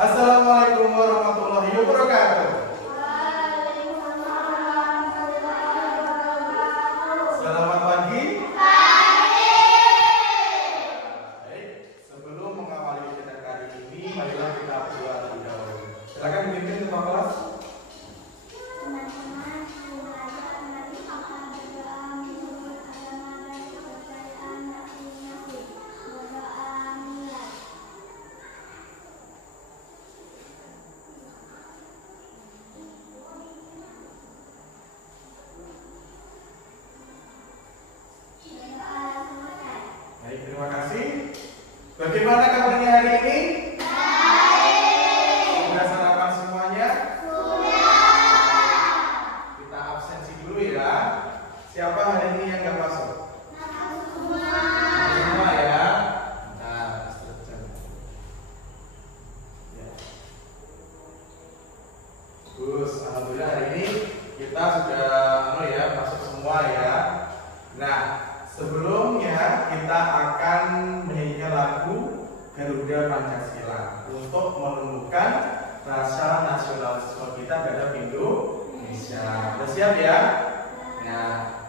Assalamualaikum warahmatullahi wabarakatuh. Selamat pagi. Baik, sebelum mengawali kegiatan kali ini, marilah kita berdoa terlebih dahulu. Silakan dipimpin ketua kelas. Baik, terima kasih. Bagaimana kabarnya hari ini? Baik. Sudah sarapan semuanya? Sudah. Kita absensi dulu ya. Siapa hari ini yang nggak masuk? Semua ya. Nah, ya. Bagus. Alhamdulillah hari ini kita sudah masuk semua ya. Nah, sebelumnya kita akan menyanyikan lagu Garuda Pancasila untuk menumbuhkan rasa nasionalisme kita terhadap Indonesia. Sudah siap ya? Nah,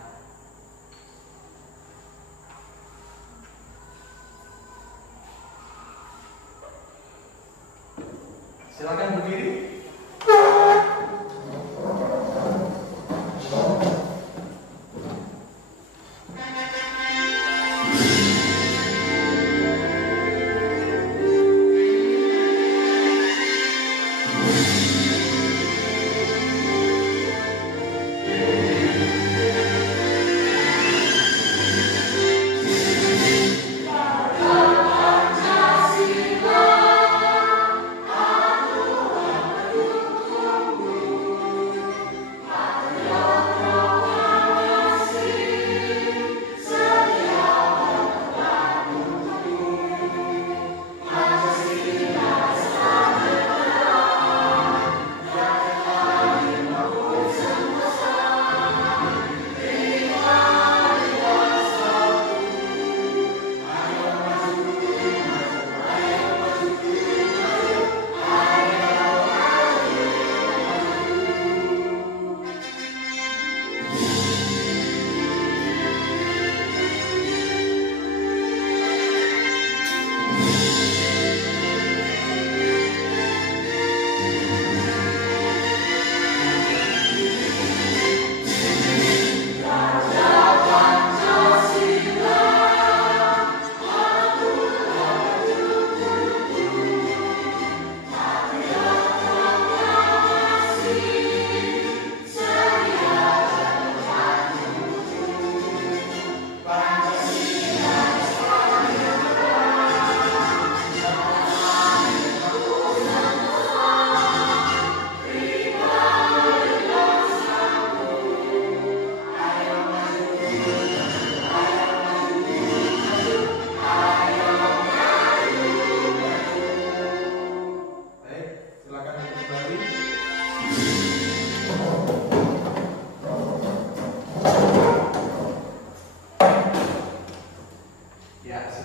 silakan berdiri.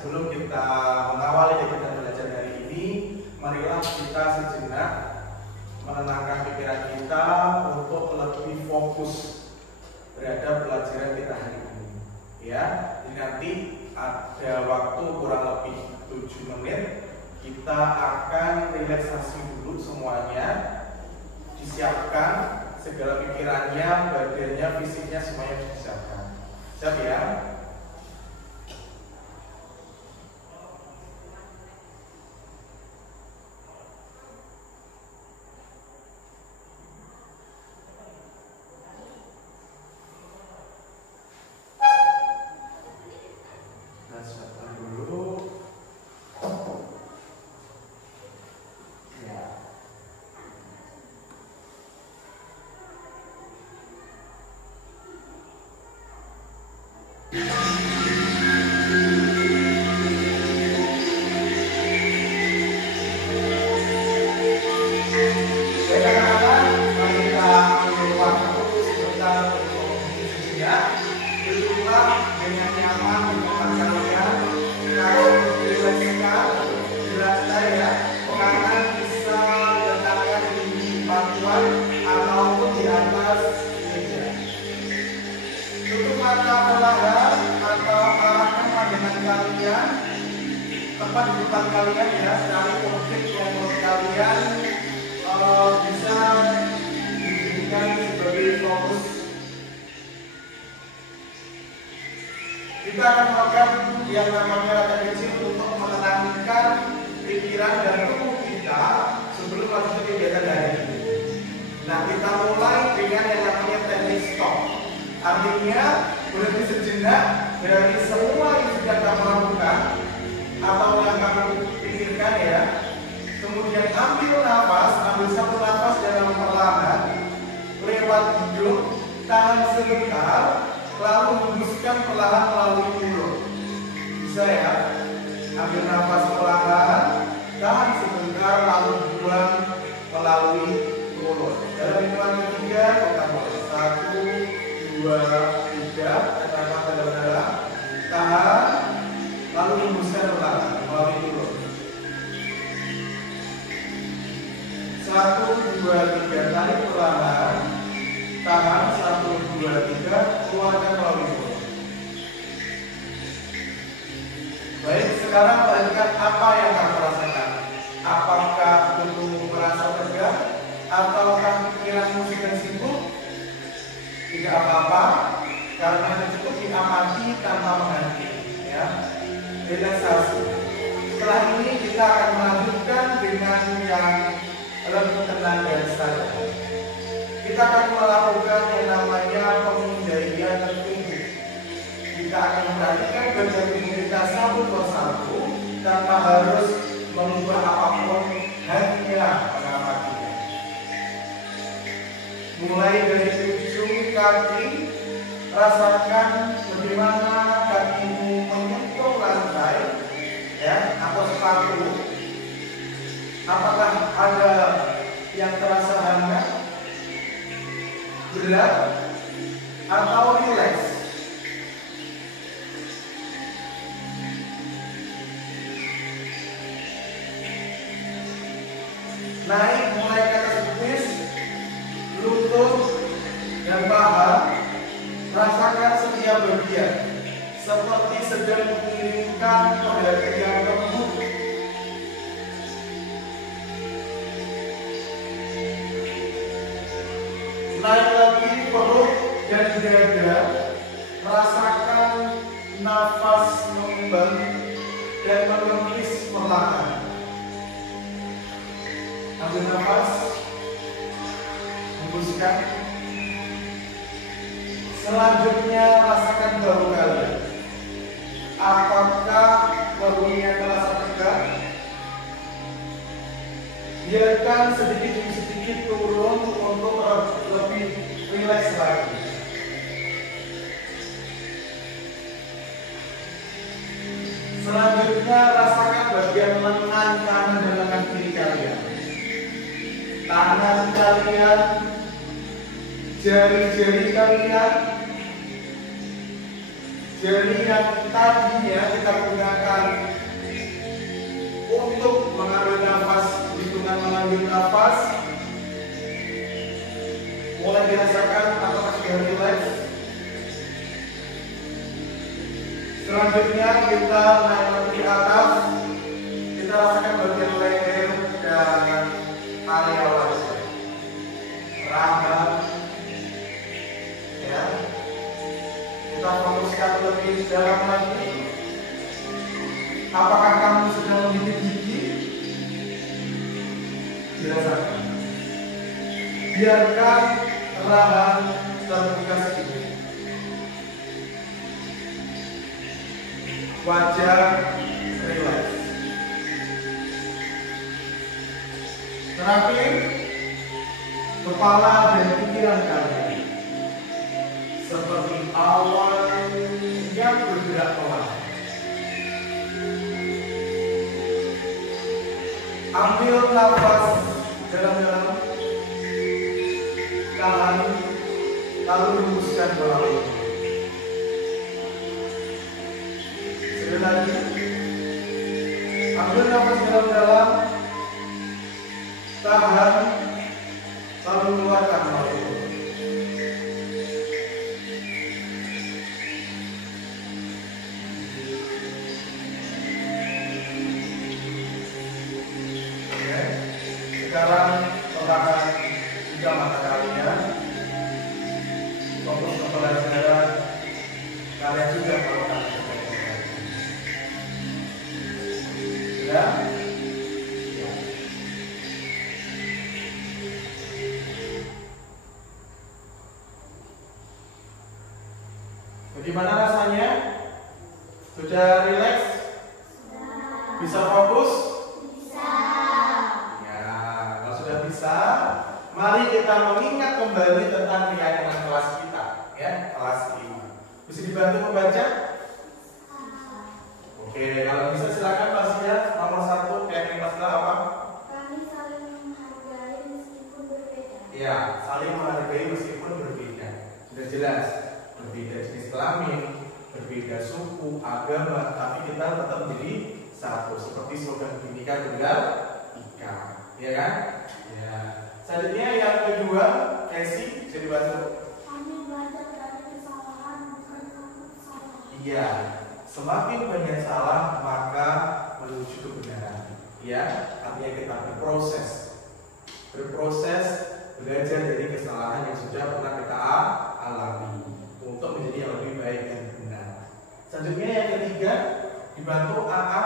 Sebelum kita mengawali kegiatan belajar hari ini, marilah kita sejenak menenangkan pikiran kita untuk lebih fokus terhadap pelajaran kita hari ini. Ya, jadi nanti ada waktu kurang lebih 7 menit. Kita akan relaksasi dulu semuanya, disiapkan segala pikirannya, badannya, fisiknya semuanya disiapkan. Siap ya? Yeah. tempat di depan kalian ya, cari objek yang menurut kalian bisa dijadikan sebagai fokus. Kita akan melakukan yang namanya latihan kecil untuk menenangkan pikiran dan tubuh kita sebelum lanjut kegiatan hari ini. Nah, kita mulai dengan yang namanya teknik stop. Artinya berhenti sejenak dari semua yang sudah kamu lakukan atau yang kamu pikirkan ya. Kemudian ambil nafas, ambil satu nafas dalam perlahan lewat hidung, tahan sebentar, lalu hembuskan perlahan melalui mulut. Bisa ya? Ambil nafas perlahan, tahan sebentar, lalu buang melalui mulut. Dalam hitungan ketiga kita mulai 1, 2, 3. Nafas dalam-dalam, tahan, lalu hembuskan perlahan melalui mulut. 1, 2, 3. Tarik perlahan, tahan. 1, 2, 3. Keluarkan melalui mulut. Baik, sekarang perhatikan apa yang kamu rasakan. Apakah tubuhmu merasa tegang ataukah pikiranmu sedang sibuk? Tidak apa-apa, karena itu cukup diamati tanpa menghenti, ya. Relaksasi. Setelah ini kita akan melanjutkan dengan yang lebih tenang dan sadar. Kita akan melakukan yang namanya pemindaian tubuh. Kita akan memperhatikan bagian tubuh kita satu persatu tanpa harus mengubah apapun, hanya mengamatinya. Mulai dari ujung kaki, rasakan bagaimana kakimu menyentuh lantai, ya, atau sepatu. Apakah ada yang terasa hangat, berat, atau rileks? Naik mulai ke atas betis, lutut, dan paha. Rasakan setiap bagian seperti sedang mengirimkan perhatian lembut. Naik lagi perut dan dada. Rasakan nafas mengembang dan menepis perlahan. Ambil nafas, hembuskan. Selanjutnya rasakan bahu kalian. Apakah bahunya terasa tegak? Biarkan sedikit demi sedikit turun untuk lebih rileks lagi. Selanjutnya rasakan bagian lengan kanan dan lengan kiri kalian. Tangan kalian, jari-jari kalian, jari yang tadinya kita gunakan untuk mengambil nafas, hitungan mengambil nafas, mulai dirasakan apakah sudah rileks. Selanjutnya kita naik ke atas, kita rasakan bagian leher dan area wajah, rahang, ya. Kita fokuskan lebih dalam lagi. Apakah kamu sedang menggigit gigi? Dirasakan. Biarkan rahang terbuka sedikit. Wajah rileks. Terakhir, kepala dan pikiran kalian seperti awan yang bergerak pelan. Ambil nafas dalam-dalam, tahan, lalu hembuskan melalui. Sekali lagi, ambil nafas dalam-dalam, tahan, lalu keluarkan melalui. Sekarang perlahan buka mata kalian, fokus ke pelajaran kalian juga kalau kalian ya. Bagaimana rasanya? Sudah rileks? Bisa fokus? Bisa. Ya, kalau sudah bisa, mari kita mengingat kembali tentang keyakinan kelas kita, ya, kelas 5. Bisa dibantu membaca? Oke, kalau bisa silakan Pak Sia, nomor 1 keyakinan kelas kita apa? Kami saling menghargai meskipun berbeda. Ya, saling menghargai meskipun berbeda. Sudah jelas, berbeda jenis kelamin, berbeda suku, agama, tapi kita tetap menjadi satu, seperti slogan Bhinneka Tunggal Ika, ya kan? Ya. Selanjutnya yang kedua, Casey, jadi bantu. Kami belajar dari kesalahan, bukan takut salah. Iya, semakin banyak salah maka menuju kebenaran. Ya, artinya kita berproses belajar dari kesalahan yang sudah pernah kita alami untuk menjadi yang lebih baik dan benar. Selanjutnya yang ketiga, dibantu AA.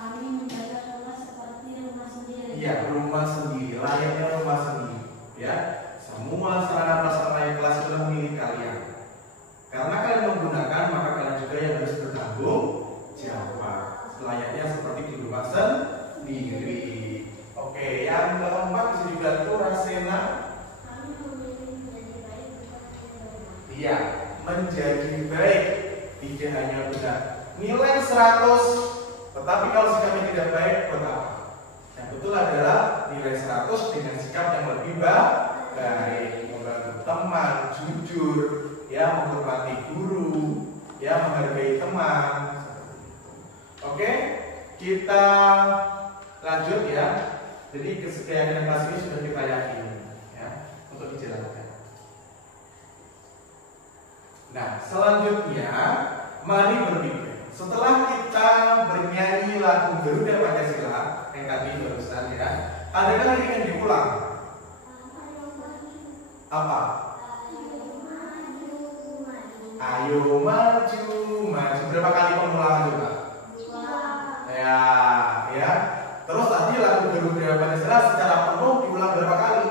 Kami menjaga kelas seperti rumah sendiri. Iya, rumah sendiri, layaknya rumah sendiri. Ya, semua sarana prasarana kelas sudah milik kalian. Karena kalian menggunakan, maka kalian juga yang harus bertanggung jawab. Layaknya seperti di rumah sendiri. Oke, yang keempat bisa dibantu Rasena. Kami memilih menjadi baik bukan menjadi baik. Iya, menjadi baik, tidak hanya benar. Nilai 100, tetapi kalau sikapnya tidak baik, buat apa? Yang betul adalah nilai 100 dengan sikap yang lebih baik, membantu teman, jujur, ya, menghormati guru, ya, menghargai teman. Oke, kita lanjut ya. Jadi keyakinan kelas ini sudah kita yakini, ya, untuk dijalankan. Nah, selanjutnya mari berpikir. Setelah kita bernyanyi lagu Garuda Pancasila yang tadi barusan, ya, adakah lirik yang diulang? Apa? Ayo maju, maju. Berapa kali pengulangan coba? Ya. Terus tadi lagu Garuda Pancasila secara penuh diulang berapa kali?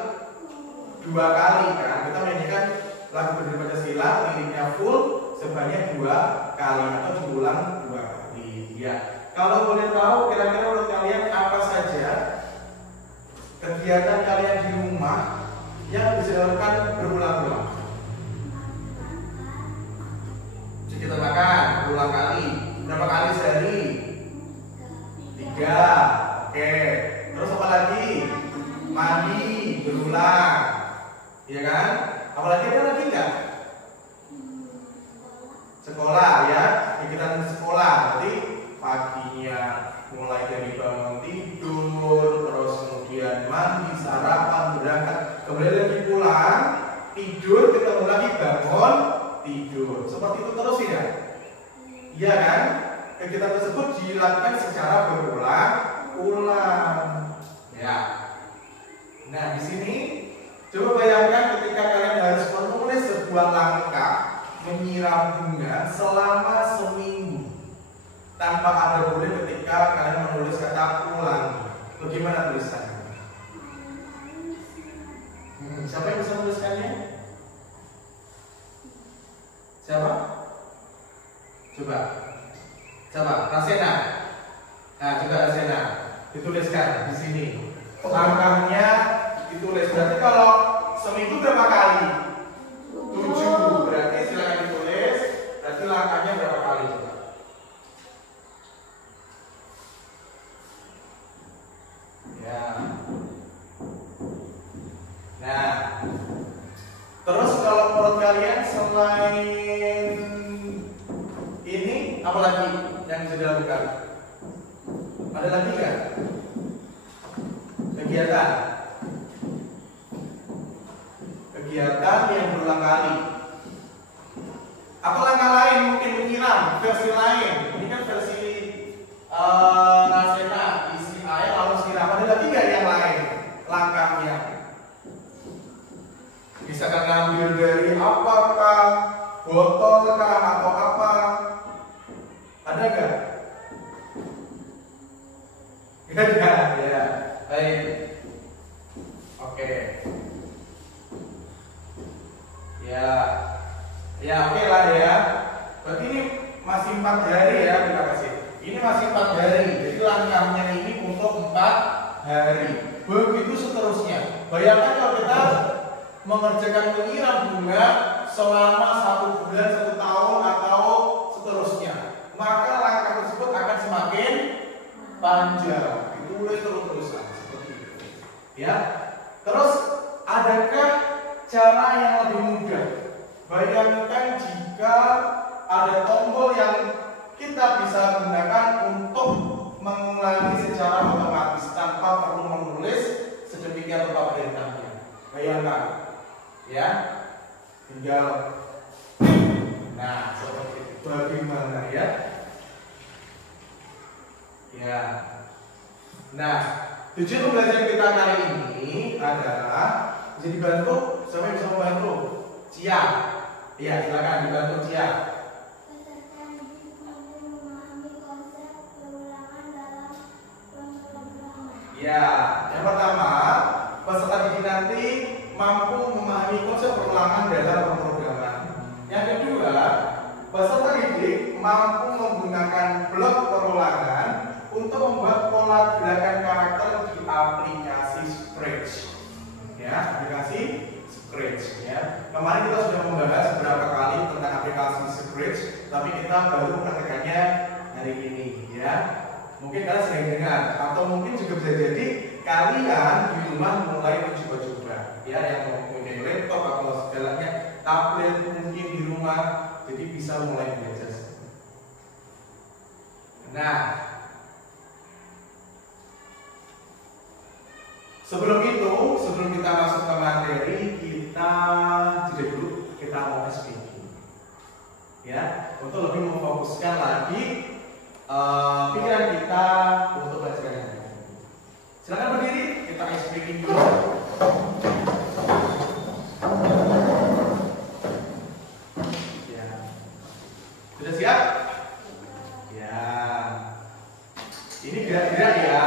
2 kali kan? Kita menyanyikan lagu Garuda Pancasila liriknya full sebanyak 2 kali atau diulang 2 kali. Ya. Kalau boleh tahu kira-kira menurut kalian apa saja kegiatan kalian di rumah yang bisa dilakukan berulang-ulang? Kita makan berulang kali. Berapa kali sehari? 3. Oke. Terus apa lagi? Mandi berulang. Iya kan? Apalagi ada lagi enggak? Sekolah ya, kegiatan sekolah. Nanti paginya mulai dari bangun tidur, terus kemudian mandi, sarapan, berangkat, kemudian lagi pulang, tidur, ketemu lagi bangun, tidur. Seperti itu terus ya? Iya kan? Kegiatan tersebut dilakukan secara berulang-ulang. Ya. Nah, di sini coba bayangkan ketika kalian harus menulis sebuah langkah menyiram bunga selama seminggu tanpa ada boleh ketika kalian menulis kata ulang. Bagaimana tulisannya? Siapa yang bisa menuliskannya? Siapa? Coba, Rasena. Nah, coba Rasena dituliskan di sini. Langkahnya ditulis. Berarti kalau seminggu berapa kali? 7. Berarti silakan ditulis. Berarti langkahnya berapa kali coba? Ya. Nah, terus kalau menurut kalian selain ini apa lagi yang bisa dilakukan? Ada lagi nggak? Kegiatan yang berulang kali. Atau langkah lain mungkin menyiram, versi lain. Ini kan versi Rasena, isi air lalu siram. Ada lagi nggak yang lain? langkahnya. Bisa ngambil dari apakah, botol kah atau apa? Ada nggak? Nggak ada, ya. Baik. Oke. Ya oke lah ya. Berarti ini masih 4 hari ya, terima kasih. Ini masih 4 hari. Jadi langkahnya ini untuk 4 hari. Begitu seterusnya. Bayangkan kalau kita mengerjakan menyiram bunga selama 1 bulan, 1 tahun atau seterusnya, maka langkah tersebut akan semakin panjang. Ditulis terus-terusan seperti itu. Ya. Terus adakah cara yang lebih mudah? Bayangkan jika ada tombol yang kita bisa gunakan untuk mengulangi secara otomatis tanpa perlu menulis sedemikian rupa perintahnya. Bayangkan, ya, tinggal, nah seperti itu. Bagaimana ya? Ya, nah tujuan pembelajaran kita kali ini adalah bisa dibantu. Siapa yang bisa membantu? Cia. Iya, silakan dibantu Cia. Peserta didik mampu memahami konsep perulangan dalam pemrograman. Ya, yang pertama, peserta didik nanti mampu memahami konsep perulangan dalam pemrograman. Yang kedua, peserta didik mampu menggunakan blok perulangan untuk membuat pola gerakan karakter di aplikasi Scratch. Ya, aplikasi Scratch ya. Kemarin kita sudah membahas beberapa kali tentang aplikasi Scratch, tapi kita baru praktekannya hari ini ya. Mungkin kalian sering dengar, atau mungkin juga bisa jadi kalian di rumah mulai mencoba-coba ya, yang mempunyai laptop atau segalanya, tablet mungkin di rumah, jadi bisa mulai belajar. Nah, sebelum itu, sebelum kita masuk ke materi, kita jeda dulu, kita mau speaking ya, untuk lebih memfokuskan lagi pikiran kita untuk belajar hari ini. Silakan berdiri, kita speaking dulu. Ya, sudah siap? Ya, ini gerak-gerak ya.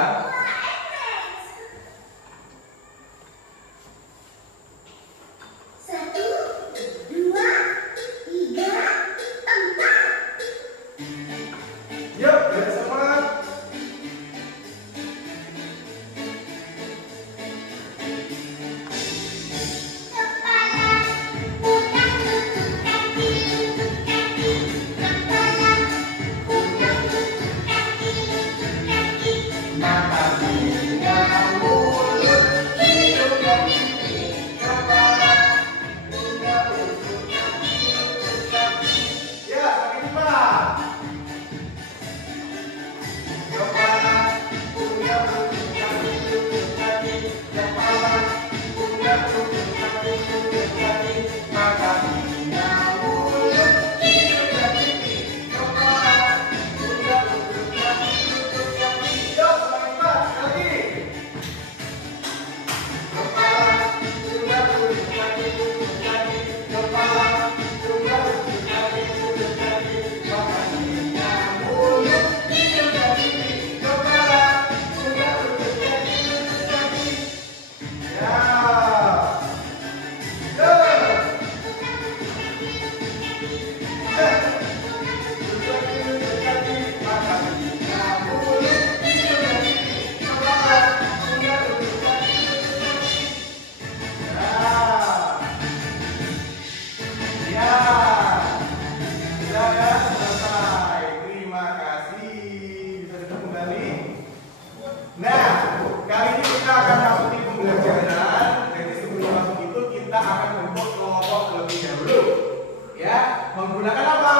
Menggunakan apa?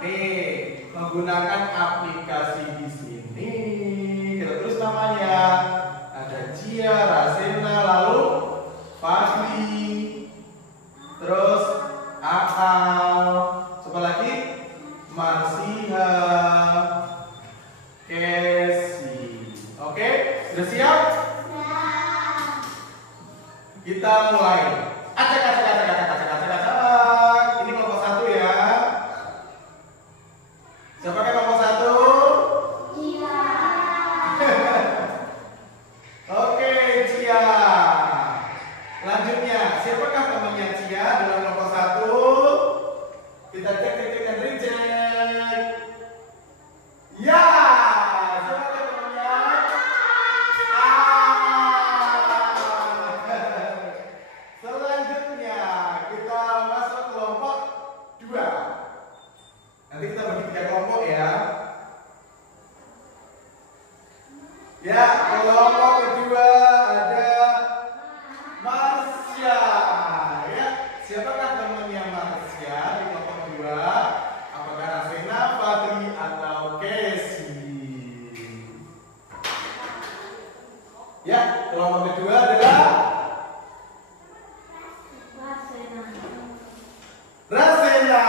Nih, menggunakan aplikasi di sini. Kita tulis namanya. Ada Cia, Rasena, lalu Fadli, terus Akal, siapa lagi? Marsiha, Kesi. Oke, sudah siap? Kita mulai. Acak, acak, acak, acak, acak, acak, acak. Ini kelompok 1 ya. Siapakah kelompok 1? Cia. Oke, Cia. Lanjutnya, siapakah temannya Cia dalam kelompok 1? Kita cek, cek, cek, dan dicek. Ya, siapakah temannya? Selanjutnya kita masuk kelompok 2. Nanti kita bagi 3 kelompok ya. Ya, kelompok kedua ada Marsha. Ya, siapakah temannya Marsha di kelompok kedua? Apakah Rasena, Fadri, atau Casey? Ya, kelompok kedua adalah Rasena.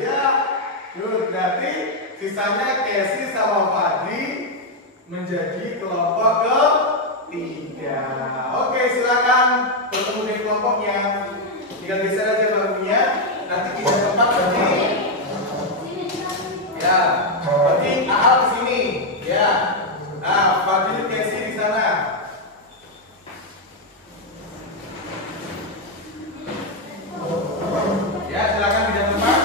Ya, good. Berarti sisanya Casey sama Fadri menjadi kelompok ketiga. Oke, silakan bertemu di kelompoknya. Tinggal geser aja bangkunya. Nanti pindah tempat berarti. Ya, berarti Aal ke sini. Ya. Nah, Fadli Casey di sana. Ya, silakan pindah tempat.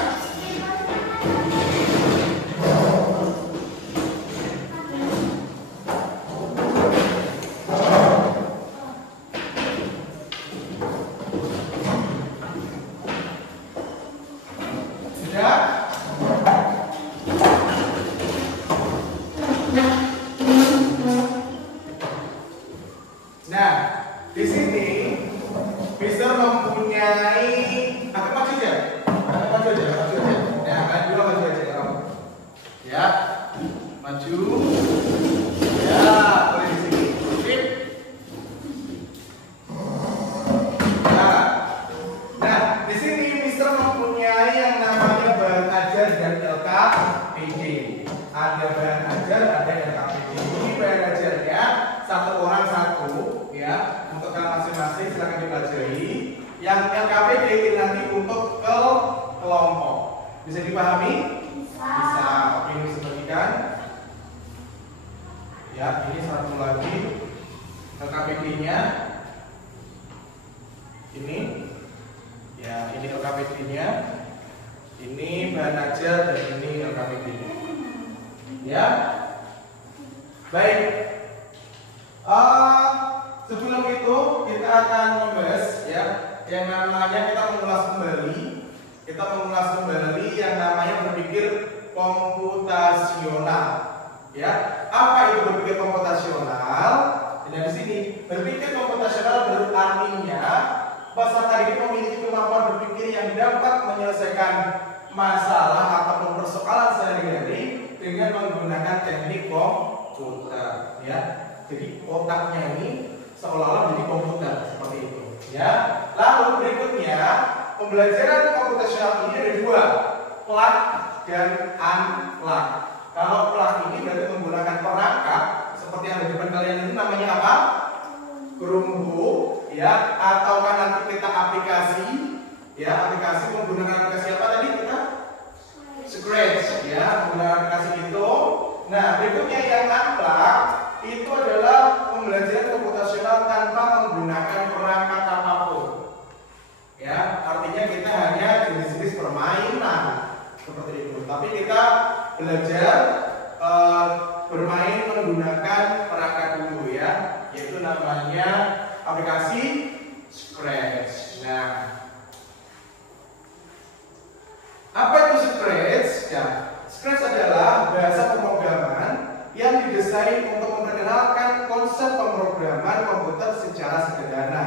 Sudah? Nah, di sini Mister mempunyai agak maju aja. Agak maju aja, maju aja. Ya, kan dulu maju aja kamu. Ya. Maju. Ya, boleh di sini. Sip. Nah, di sini Mister mempunyai yang namanya bahan ajar dan LKPD. Ada bahan ajar, ada LKPD. Ini bahan ajarnya satu orang satu, ya. Untuk kalian masing-masing silakan dipelajari. Yang LKPD ini nanti untuk ke kelompok. Bisa dipahami? Bisa. Oke, ini bisa bagikan. Ya, ini satu lagi LKPD-nya. Ini. Ya, ini LKPD-nya. Ini bahan ajar dan ini LKPD. Ya. Baik. Sebelum itu kita akan membahas ya yang namanya kita mengulas kembali yang namanya berpikir komputasional. Ya, apa itu berpikir komputasional? Nah, di sini berpikir komputasional berartinya peserta ini memiliki kemampuan berpikir yang dapat menyelesaikan masalah ataupun persoalan sehari-hari dengan menggunakan teknik komputer. Ya, jadi otaknya ini seolah-olah menjadi komputer seperti itu. Ya, lalu berikutnya pembelajaran komputasional ini ada 2, plug dan unplug. Kalau plug ini berarti menggunakan perangkat seperti yang ada di depan kalian itu namanya apa? Chromebook, ya, atau kan nanti kita aplikasi, ya, aplikasi menggunakan aplikasi apa tadi kita? Scratch, ya, menggunakan aplikasi itu. Nah, berikutnya yang unplug itu adalah pembelajaran komputasional tanpa menggunakan perangkat apapun. Ya, artinya kita hanya jenis-jenis permainan seperti itu. Tapi kita belajar bermain menggunakan perangkat dulu ya, yaitu namanya aplikasi Scratch. Nah, apa itu Scratch? Ya, Scratch adalah bahasa pemrograman yang didesain untuk memperkenalkan konsep pemrograman komputer secara sederhana.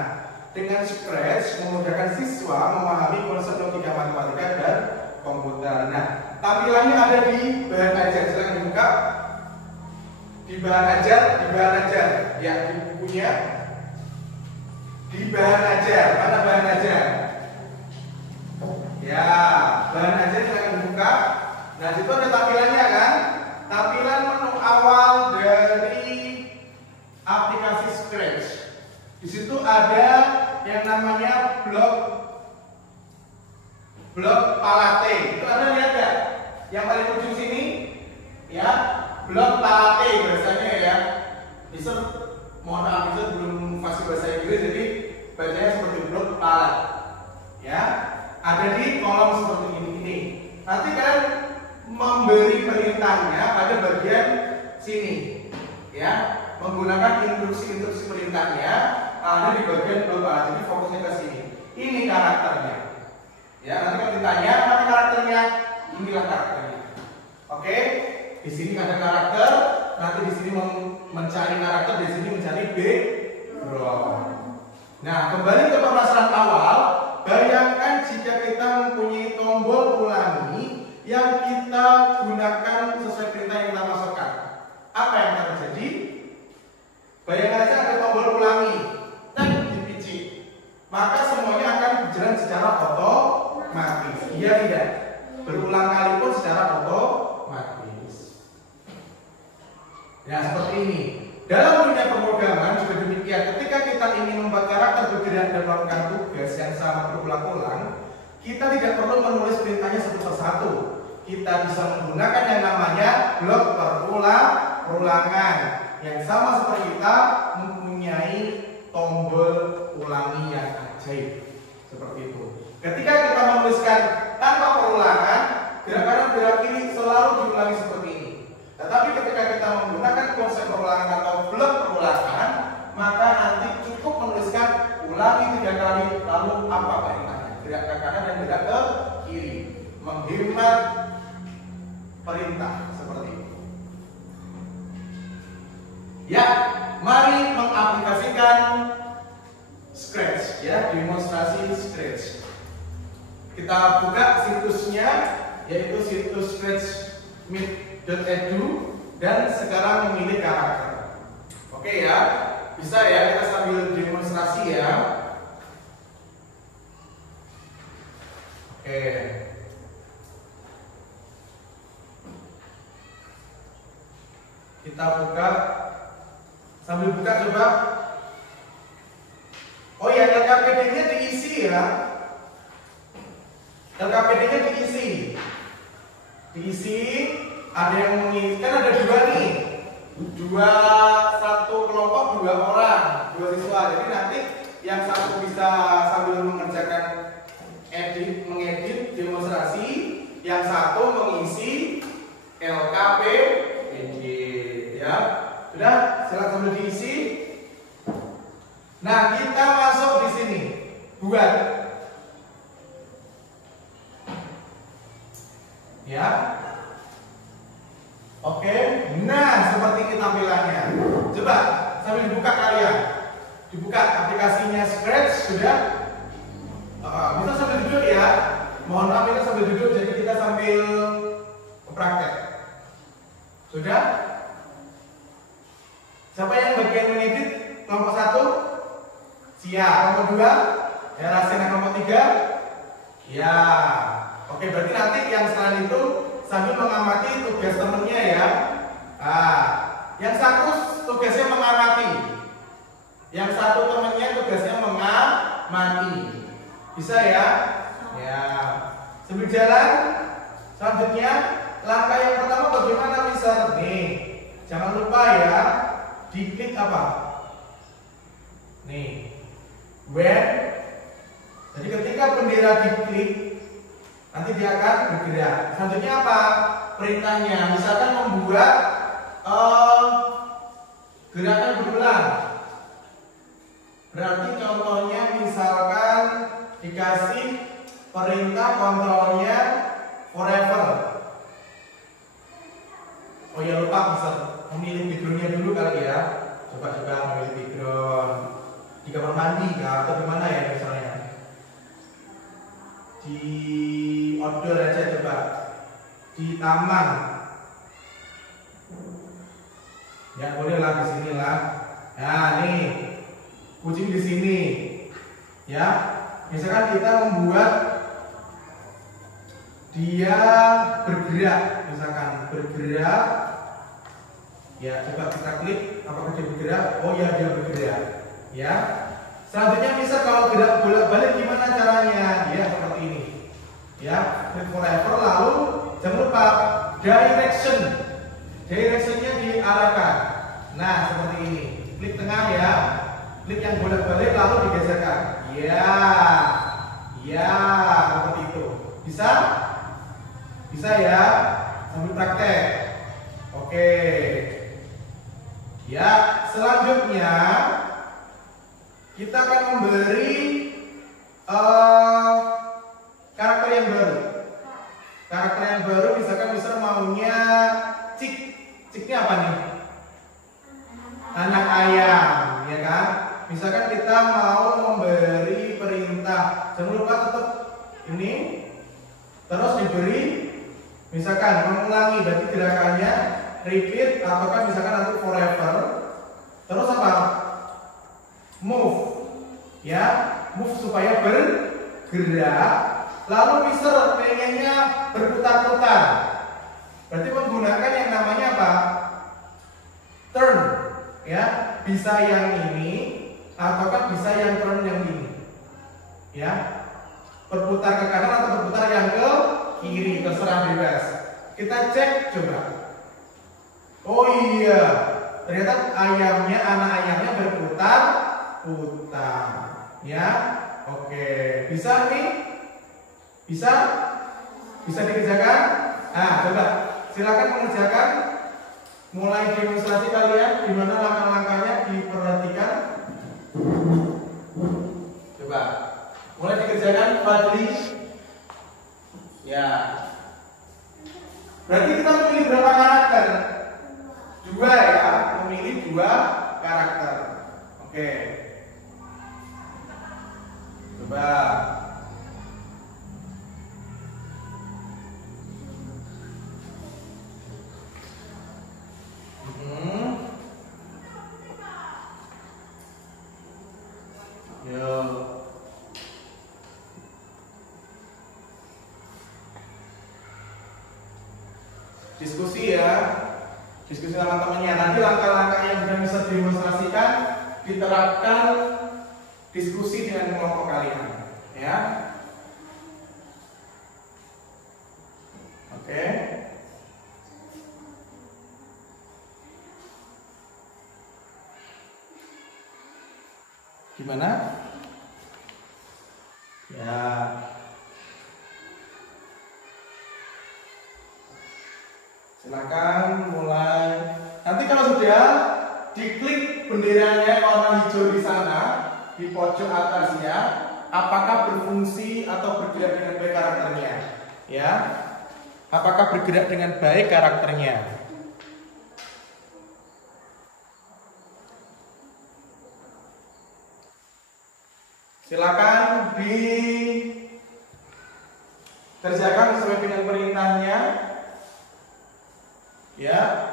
Dengan Scratch memudahkan siswa memahami konsep logika matematika dan komputer. Nah, tampilannya ada di bahan ajar. Silakan dibuka. Di bahan ajar, ya, di bukunya. Di bahan ajar, mana bahan ajar? Ya, bahan ajar silakan dibuka. Nah, situ ada tampilannya kan? Tampilan menu awal dari aplikasi Scratch. Di situ ada yang namanya blok palate. Itu Anda lihat nggak? Yang paling ujung sini, ya, blok palate bahasanya ya. Bisa, mohon maaf, bisa belum fasih bahasa Inggris, jadi bacanya seperti blok palat. Ya, ada di kolom seperti ini. Nanti kan memberi perintahnya pada bagian sini, ya, menggunakan instruksi perintahnya ada di bagian blok palat. Jadi fokusnya ke sini. Ini karakternya. Ya, nanti kalau ditanya mana karakternya, inilah karakternya. Oke, di sini ada karakter, nanti di sini mencari karakter, di sini mencari background. Nah, kembali ke permasalahan awal, bayangkan jika kita mempunyai tombol ulangi yang kita gunakan sesuai perintah yang kita masukkan. Apa yang akan terjadi? Bayangkan saja ada tombol ulangi dan dipicik, maka semuanya akan berjalan secara otomatis. Iya tidak? Berulang kali pun secara otomatis. Ya, seperti ini. Dalam dunia pemrograman juga demikian. Ketika kita ingin membuat karakter bergerak dan melakukan tugas yang sama berulang-ulang, kita tidak perlu menulis perintahnya satu persatu. Kita bisa menggunakan yang namanya blok perulangan yang sama seperti kita mempunyai tombol ulangi yang ajaib seperti itu. Ketika kita menuliskan tanpa perulangan, gerak kanan gerak kiri selalu diulangi seperti ini. Tetapi ketika kita menggunakan konsep perulangan atau blok perulangan, maka nanti cukup menuliskan ulangi 3 kali, lalu apa perintahnya? Gerak ke kanan dan gerak ke kiri, menghemat perintah seperti itu. Ya, mari mengaplikasikan Scratch, ya, demonstrasi Scratch. Kita buka situsnya, yaitu situs scratchmeet.edu, dan sekarang memilih karakter. Oke ya, bisa ya, kita sambil demonstrasi ya. Oke. Kita buka, sambil buka coba. Oh ya, LKPD-nya diisi ya. LKPD-nya diisi. Ada yang mengisi, kan ada 2 nih. 1 kelompok 2 orang, 2 siswa. Jadi nanti yang satu bisa sambil mengerjakan mengedit demonstrasi, yang satu mengisi LKPD, ya. Sudah, silakan sambil diisi. Nah, kita masuk di sini. Buat. Ya. Oke. Nah, seperti ini tampilannya. Coba sambil dibuka kalian. Dibuka aplikasinya Scratch sudah. Bisa sambil duduk ya. Mohon maaf, kita sambil duduk, jadi kita sambil praktek. Sudah? Siapa yang bagian mengedit? Kelompok 1? Siap. Kelompok 2? Ya, Rasina kelompok 3? Ya. Oke, berarti nanti yang selain itu sambil mengamati tugas temennya ya. Yang satu tugasnya mengamati, yang satu temennya tugasnya mengamati. Bisa ya? Ya. Sambil jalan. Selanjutnya, langkah yang pertama bagaimana misal? Nih, jangan lupa ya, diklik apa? Nih, when. Jadi ketika bendera diklik, nanti dia akan bergerak. Selanjutnya apa? Perintahnya, misalkan membuat gerakan berulang. Berarti contohnya misalkan dikasih perintah kontrolnya forever. Oh ya, lupa bisa memilih backgroundnya dulu kali ya. Coba memilih background di kamar mandi kah? Atau gimana ya misalnya? Di outdoor aja coba, di taman. Ya boleh lah, di sini lah. Nah nih, kucing di sini. Ya, misalkan kita membuat dia bergerak, misalkan bergerak. Ya, coba kita klik, apakah dia bergerak? Oh ya, dia bergerak. Ya. Selanjutnya bisa kalau gerak bolak-balik gimana caranya? Ya seperti ini. Ya, klik forever lalu jangan lupa directionnya diarahkan. Nah seperti ini. Klik tengah ya. Klik yang bolak-balik lalu digeserkan. Ya, seperti itu. Bisa? Bisa ya. Sambil praktek. Oke. Ya, selanjutnya kita akan memberi karakter yang baru. Karakter yang baru misalkan maunya Ciknya apa nih? Anak ayam, ya kan? Misalkan kita mau memberi perintah, jangan lupa tetap ini, terus diberi, misalkan mengulangi, berarti gerakannya repeat, ataukah misalkan nanti forever, terus apa? Move, ya, move supaya bergerak, lalu bisa pengennya berputar-putar, berarti menggunakan yang namanya apa? Turn, ya, bisa yang ini, ataukah bisa yang turn yang ini, ya, berputar ke kanan atau berputar yang ke kiri, terserah bebas. Kita cek coba. Oh iya, ternyata anak ayamnya berputar-putar, ya. Oke, bisa nih? Bisa dikerjakan? Nah, coba silakan mengerjakan. Mulai demonstrasi kalian, gimana langkah-langkahnya diperhatikan. Coba, mulai dikerjakan, Fadli. Ya. Berarti kita memilih berapa karakter? 2 ya, memilih 2 karakter. Oke. Coba. Diskusi ya, diskusi sama temannya. Nanti langkah-langkah yang sudah bisa demonstrasikan diterapkan diskusi dengan kelompok kalian, ya. Oke. Gimana? Ya. Silakan mulai. Nanti kalau sudah diklik benderanya warna hijau di sana di pojok atasnya, apakah berfungsi atau bergerak dengan baik karakternya? Ya, apakah bergerak dengan baik karakternya? Silakan dikerjakan sesuai dengan perintahnya. Ya.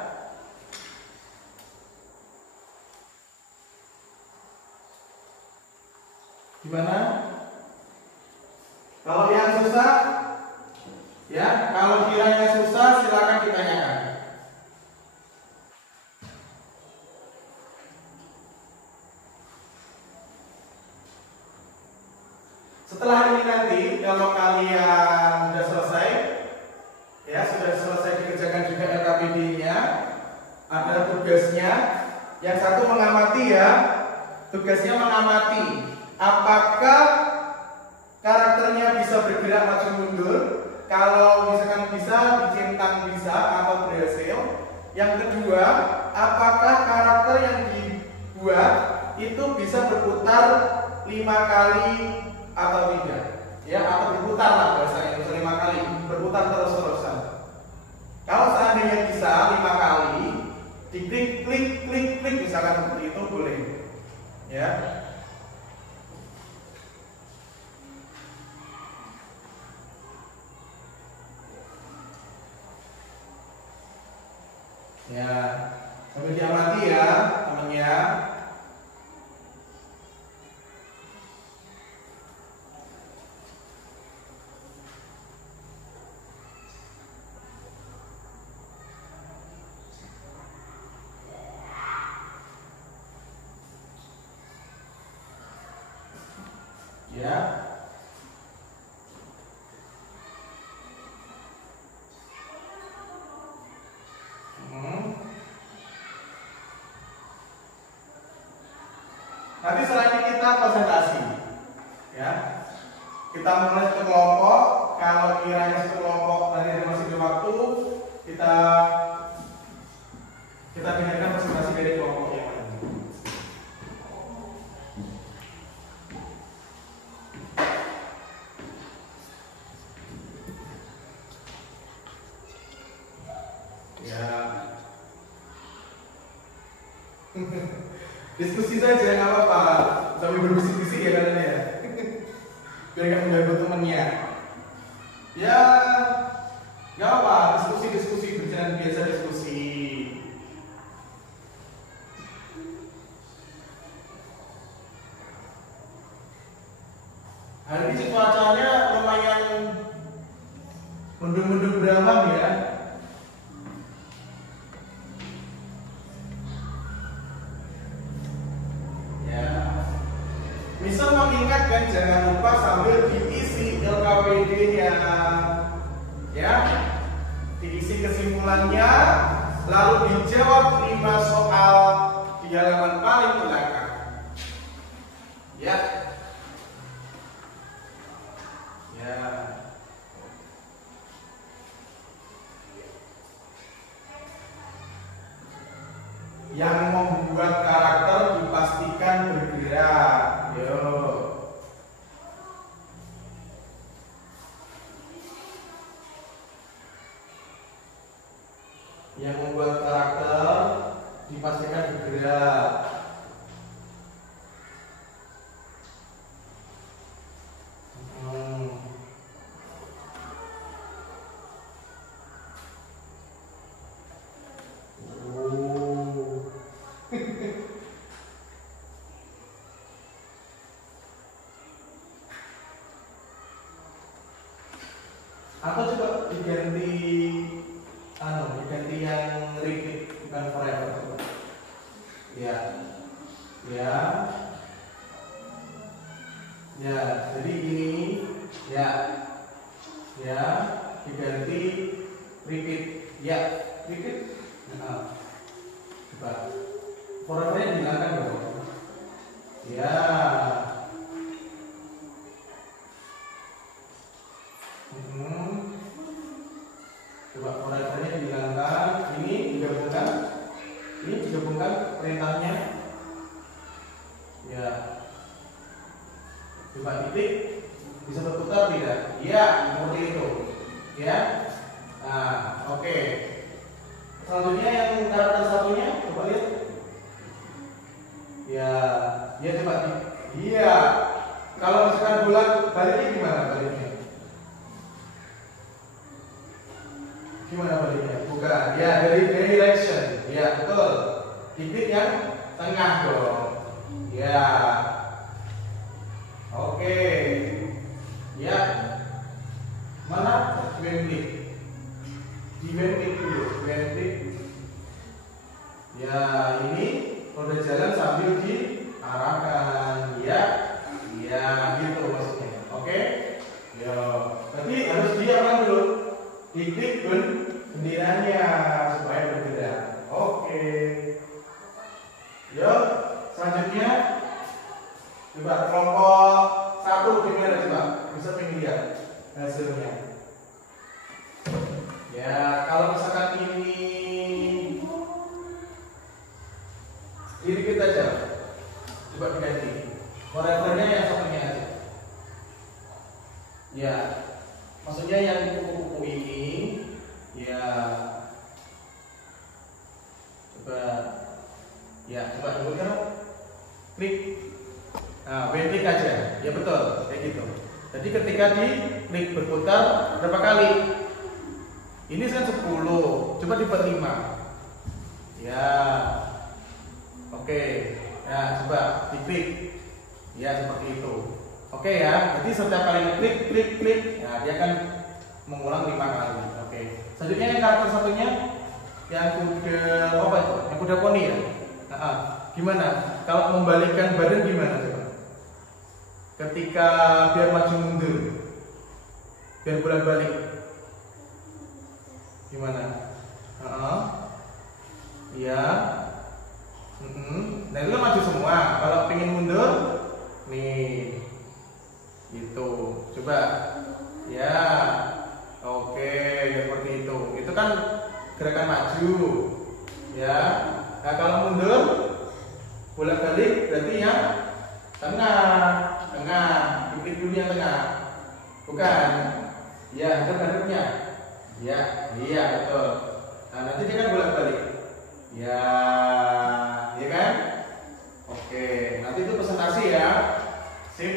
Gimana? Kalau yang susah, ya, kalau kiranya susah silakan ditanyakan. Setelah ini nanti kalau kalian sudah selesai, ya sudah selesai dikerjakan juga LKPD-nya, ada tugasnya. Yang satu mengamati ya, tugasnya mengamati apakah karakternya bisa bergerak maju mundur. Kalau misalkan bisa, dicentang bisa atau berhasil. Yang kedua, apakah karakter yang dibuat itu bisa berputar 5 kali atau tidak, ya, atau berputar lah bahasanya, bisa 5 kali, berputar terus-terusan. Kalau seandainya bisa 5 kali, diklik, klik, misalkan seperti itu boleh, ya. Ya, sambil diamati ya temannya. Ya. Nanti setelah ini kita presentasi, ya. Kita mulai satu kelompok. Kalau kiranya satu kelompok nanti ada masih ada waktu, kita dengarkan presentasi dari kelompok yang lain. Ya. Diskusi saja nggak apa-apa, sambil berbisik-bisik ya kalian ya. Biar nggak mengganggu temennya. Ya, nggak apa, diskusi berjalan biasa diskusi. Hari ini cuacanya lumayan mendung-mendung beramah ya. Bisa mengingatkan jangan lupa sambil diisi LKPD-nya, ya, diisi kesimpulannya, lalu dijawab 5 soal di halaman paling belakang, ya, ya. Yang membuat karakter dipastikan bergerak. Yo. Yang membuat karakter dipastikan bergerak. Atau coba diganti yang repeat, bukan forever coba. Ya. Ya. Ya, jadi ini ya. Ya, diganti repeat. Ya, repeat. Nah. Coba. Forever-nya dihilangkan dong. Ya. Coba forever-nya dihilangkan. Ini digabungkan perintahnya. Ya. Coba titik bisa berputar tidak? Iya, seperti itu. Ya. Nah, oke. Selanjutnya yang karakter satunya, coba lihat. Ya, dia coba. Iya. Kalau misalkan bulat, baliknya gimana baliknya? Gimana baliknya? Bukan. Ya, dari direction. Ya, betul. Titik yang tengah dong. Ya. Oke. Ya. Mana? Wendling. Di wendling dulu. Wendling. Ya, ini roda jalan sambil diarahkan. Ya. Ya, gitu maksudnya. Oke. Ya. Tapi harus diaman dulu. Diklik benderanya supaya bergerak. Oke. Yuk, selanjutnya coba kelompok 1 gimana coba? Bisa pengen lihat hasilnya. Ya, kalau misalkan ini repeat aja. Coba diganti. Forever-nya yang satunya aja. Ya. Maksudnya yang kupu-kupu ini ya coba dulu kan klik. Nah, klik aja. Ya betul, kayak gitu. Jadi ketika di klik berputar berapa kali? Ini kan 10. Coba dibuat 5. Ya. Oke. Ya, coba diklik. Ya, seperti itu. Oke ya, jadi setiap kali klik, nah dia akan mengulang 5 kali. Oke. Selanjutnya yang karakter satunya yang kuda apa itu? Yang kuda poni ya. Nah, gimana? Kalau membalikkan badan gimana coba? ketika biar maju mundur, biar bolak-balik, gimana? Iya. Nah itu maju semua. Kalau pengen mundur, nih, itu. Coba, ya, oke, seperti itu. Itu kan gerakan maju, ya. Nah kalau mundur, bolak-balik berarti yang tengah, diklik dulu yang tengah, bukan? Ya, hadapnya. Ya, iya betul. Nah nanti dia kan bolak-balik. Ya, iya kan? Oke, nanti itu presentasi ya. Sip.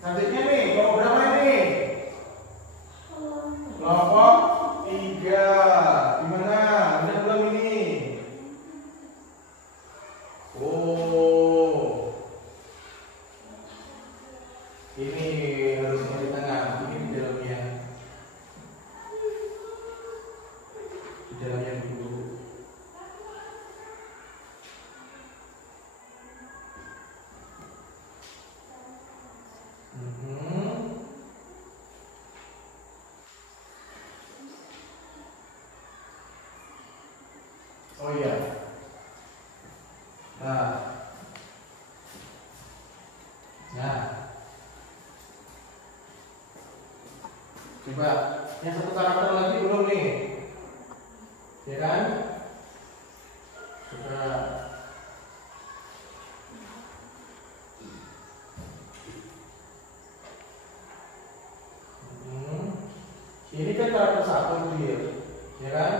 Selanjutnya nih, kelompok berapa ini? Kelompok 3. Gimana? Udah belum ini? Oh, ini harusnya di tengah, ini di dalamnya. Di dalamnya dulu. Oh iya. Nah, coba yang satu karakter lagi belum nih, ya kan? Coba. Ini kan karakter 1 dia, ya kan?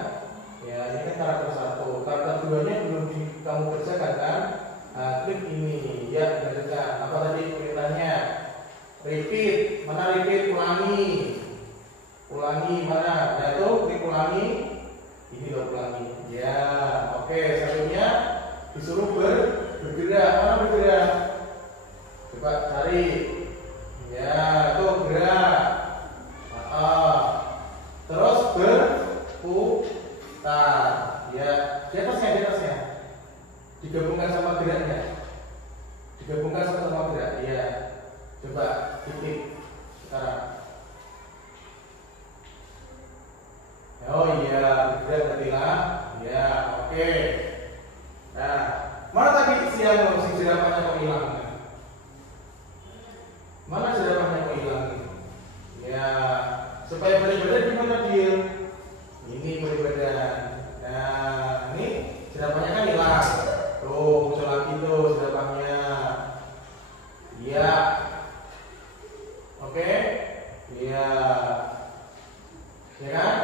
Ya ini kan karakter 1. Karakter 2-nya belum kamu kerjakan kan? Nah, klik ini, ya kerjakan. Apa tadi perintahnya? Repeat, mana repeat? Ulangi mana? Nah itu klik ulangi. Ini loh ulangi. Ya, oke. Selanjutnya disuruh bergerak. Mana bergerak? Coba cari. Ya, itu gerak. Terus berputar. Ya, di atasnya. Digabungkan sama geraknya. Digabungkan sama gerak. Ya. Coba titik sekarang. Oh iya, bergerak berarti lah. Ya, oke. Nah, mana tadi si jerapahnya kok hilang? Mana jerapahnya kok hilang? Ya, supaya balik badan gimana dia? Ini balik badan. Nah, ini jerapahnya kan hilang. Tuh, muncul lagi tuh jerapahnya. Iya. Oke. Iya. Ya kan?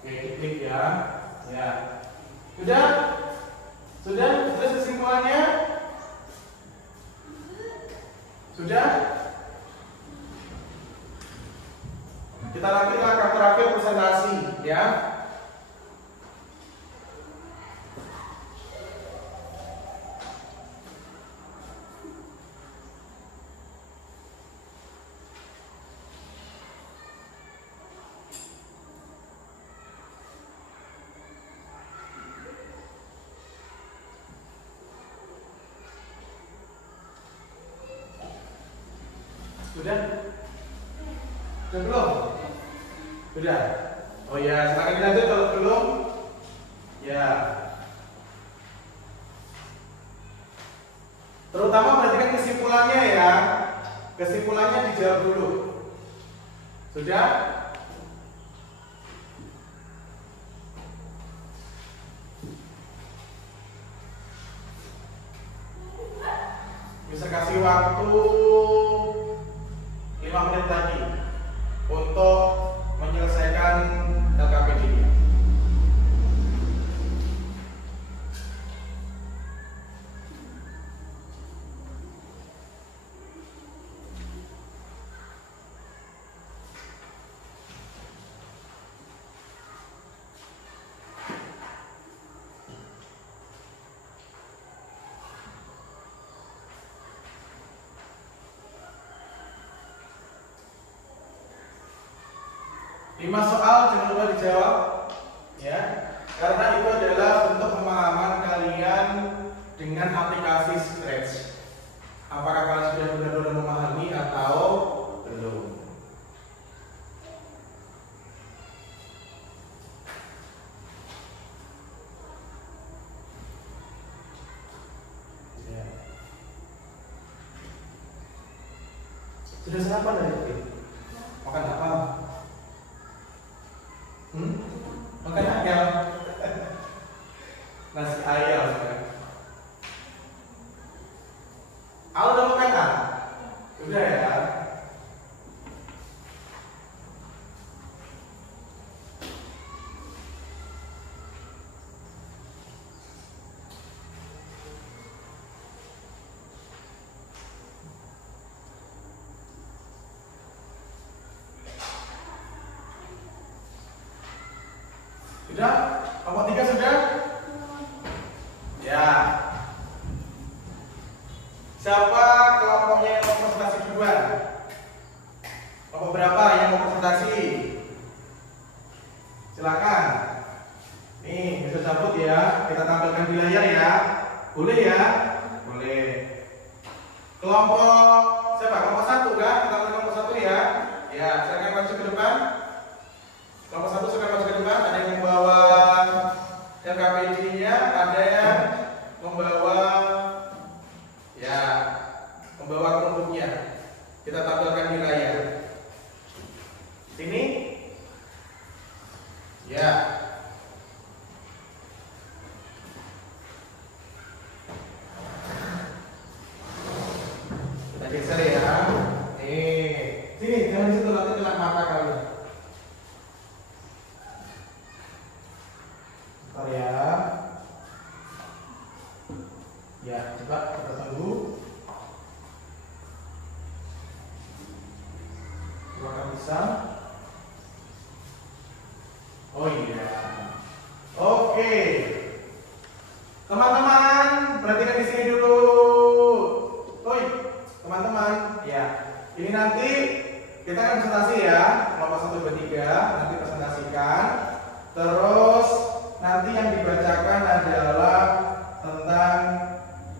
Oke, klik ya. Ya. Sudah kesimpulannya? Sudah? Kita lanjut langkah terakhir presentasi ya. Sudah? Sudah belum? Sudah? Oh ya, silakan dilanjut kalau belum. Ya. Terutama perhatikan kesimpulannya ya. Kesimpulannya dijawab dulu. Sudah? Bisa kasih waktu 5 menit lagi untuk menyelesaikan LKPD-nya. Lima soal jangan lupa dijawab ya, karena itu adalah bentuk pemahaman kalian dengan aplikasi Scratch. Apakah kalian sudah benar-benar memahami atau belum? Ya. Sudah sarapan dari makan apa? Makan ayam. Nasi ayam kan? Udah makan kan? Udah ya. Sudah? Kelompok 3 sudah? Ya. Siapa kelompoknya yang mau presentasi duluan? Kelompok berapa yang mau presentasi? Silakan. Nih, bisa cabut ya. Kita tampilkan di layar ya. Boleh ya? Boleh. Kelompok siapa? Kelompok 1 kan? Kita ambil kelompok 1 ya. Ya, silakan maju ke depan. Kelompok 1 silakan maju ke depan. Ada yang membawa LKPD-nya, ada yang membawa kelompoknya. Kita tampilkan di layar. Sini. Ya. Kita geser ya. Sini, jangan situ nanti kena mata kalian. Bentar ya. Ya, coba kita tunggu. Apakah bisa? Oh iya. Oke. Teman-teman, perhatikan di sini dulu. Oi, teman-teman. Ya. Ini nanti kita akan presentasi ya. Kelompok 1 2 3 nanti presentasikan. Terus nanti yang dibacakan adalah tentang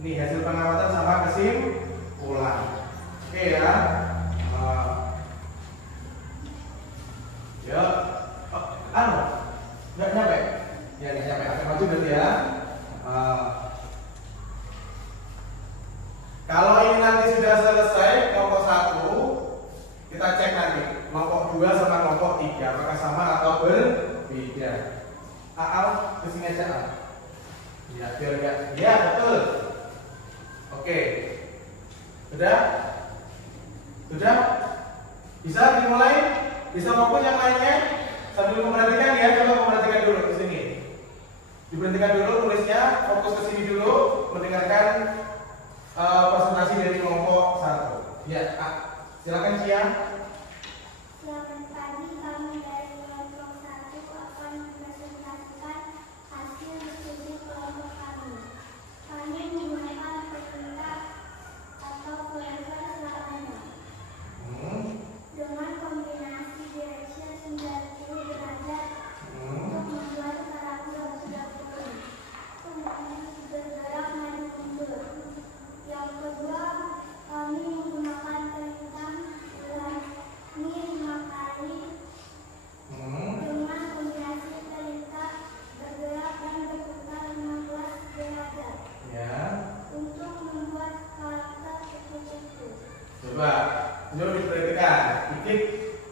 ini hasil pengamatan sama kesimpulan. Oke ya. Ya, nggak nyampe? Ya nggak nyampe. Akan maju berarti ya. Kalau ini nanti sudah selesai kelompok 1, kita cek nanti kelompok 2 sama kelompok 3 apakah sama atau berbeda. Kesini aja Al. Ya, biar enggak. Ya, betul. Oke. Sudah? Sudah? Bisa dimulai? Bisa maupun yang lainnya sambil memperhatikan ya, coba memperhatikan dulu di sini. Diberhentikan dulu tulisnya, fokus ke sini dulu, mendengarkan presentasi dari kelompok 1. Ya, silakan Cia. Selamat pagi, kami dari kelompok 1 akan mempresentasikan hasil studi kelompok kami. Kami menggunakan perintah atau forever selamanya dengan kombinasi direction 90 derajat untuk membuat karakter bergerak maju mundur. Yang kedua, kami menggunakan perintah ulangi 5 kali dengan kombinasi perintah bergerak dan berputar 15 derajat untuk membuat karakter kupu-kupu. Coba, coba diperhatikan. Titik,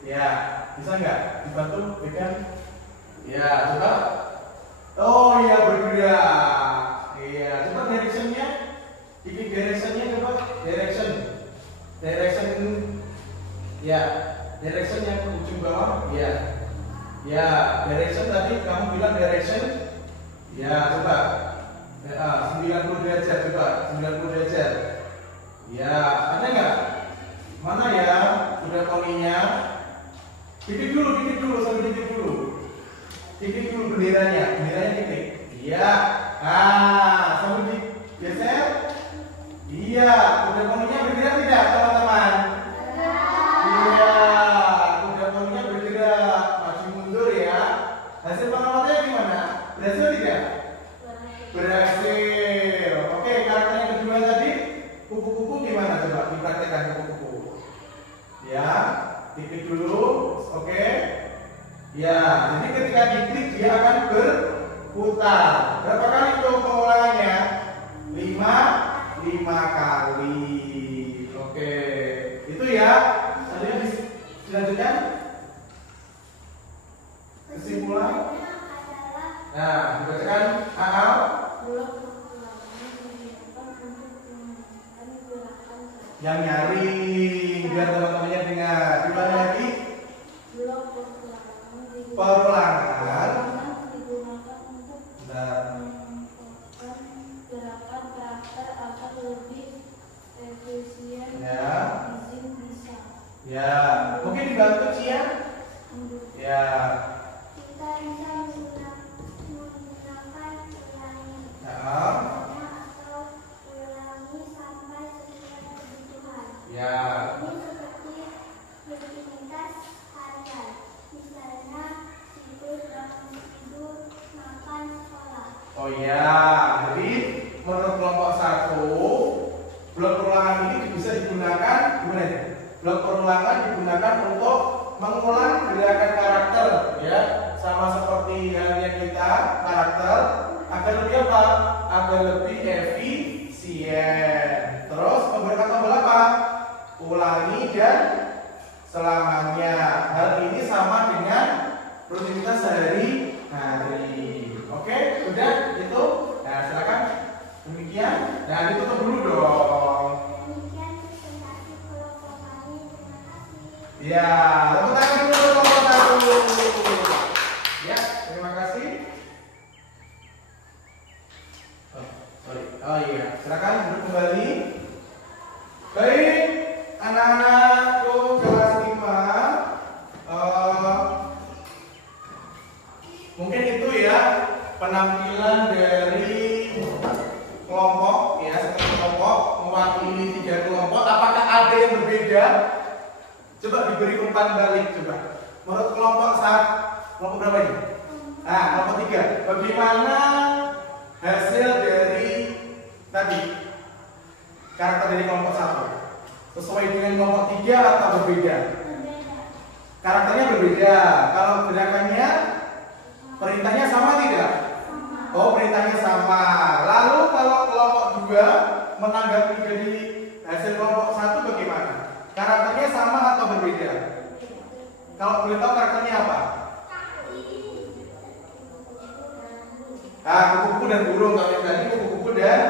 ya, bisa nggak dibantu pegang? Ya, coba. Oh iya bergerak. Iya, coba directionnya. Titik directionnya coba. Direction. Ya, direction yang ke ujung bawah. Ya, ya, direction tadi kamu bilang direction. Ya, coba. 90 derajat coba. 90 derajat. Ya, ada nggak? Mana ya? Sudah poninya. Titik dulu, sambil titik dulu. Titik dulu benderanya titik. Iya. Sambil digeser. Iya, kuda poninya bergerak tidak, teman-teman? Iya, kuda poninya bergerak, maju mundur ya. Hasil pengamatannya gimana? Berhasil tidak? Berhasil. Oke, karakter yang kedua tadi, kupu-kupu gimana? putar. Berapa kali itu pengulangannya? 5 kali. Oke, itu ya. Selanjutnya kesimpulan. Nah, dibacakan Akal. Yang nyari biar teman-temannya dengar. Gimana lagi? Perulangan digunakan untuk menentukan gerakan karakter agar lebih efisien. Ya. Izin bisa. Ya, mungkin dibantu Cia. Ya. Kita bisa menggunakan ulangi. Nah. Atau ulangi sampai sesuai kebutuhan. Ya. Ini seperti rutinitas harian. Misalnya tidur, bangun tidur, makan, sekolah. Oh ya, jadi menurut kelompok 1, blok perulangan ini bisa digunakan gimana ya? Blok perulangan digunakan untuk mengulang gerakan karakter, ya, sama seperti halnya kita karakter agar lebih apa? Agar lebih efisien. Terus menggunakan tombol apa? Ulangi dan selamanya. Hal ini sama dengan rutinitas sehari-hari. Oke, udah itu. Nah, silakan. Demikian. Nah, ditutup dulu dong. Demikian presentasi kelompok kami. Terima kasih. Ya, tepuk tangan dulu untuk kelompok 1. Ya, terima kasih. Oh iya, silakan duduk kembali. Baik, anak-anakku kelas 5. Mungkin itu ya penampilan dari kelompok, ya, satu kelompok mewakili 3 kelompok. Apakah ada yang berbeda? Coba diberi umpan balik coba. Menurut kelompok kelompok berapa ini? Nah, kelompok 3. Bagaimana hasil dari tadi karakter dari kelompok 1? Sesuai dengan kelompok 3 atau berbeda? Karakternya berbeda. Kalau gerakannya, perintahnya sama tidak? Oh, perintahnya sama. Lalu kalau kelompok 2 menanggapi dari hasil kelompok 1 bagaimana? Karakternya sama atau berbeda? Kalau boleh tahu karakternya apa? Kupu-kupu dan burung. Kalau yang tadi kupu-kupu dan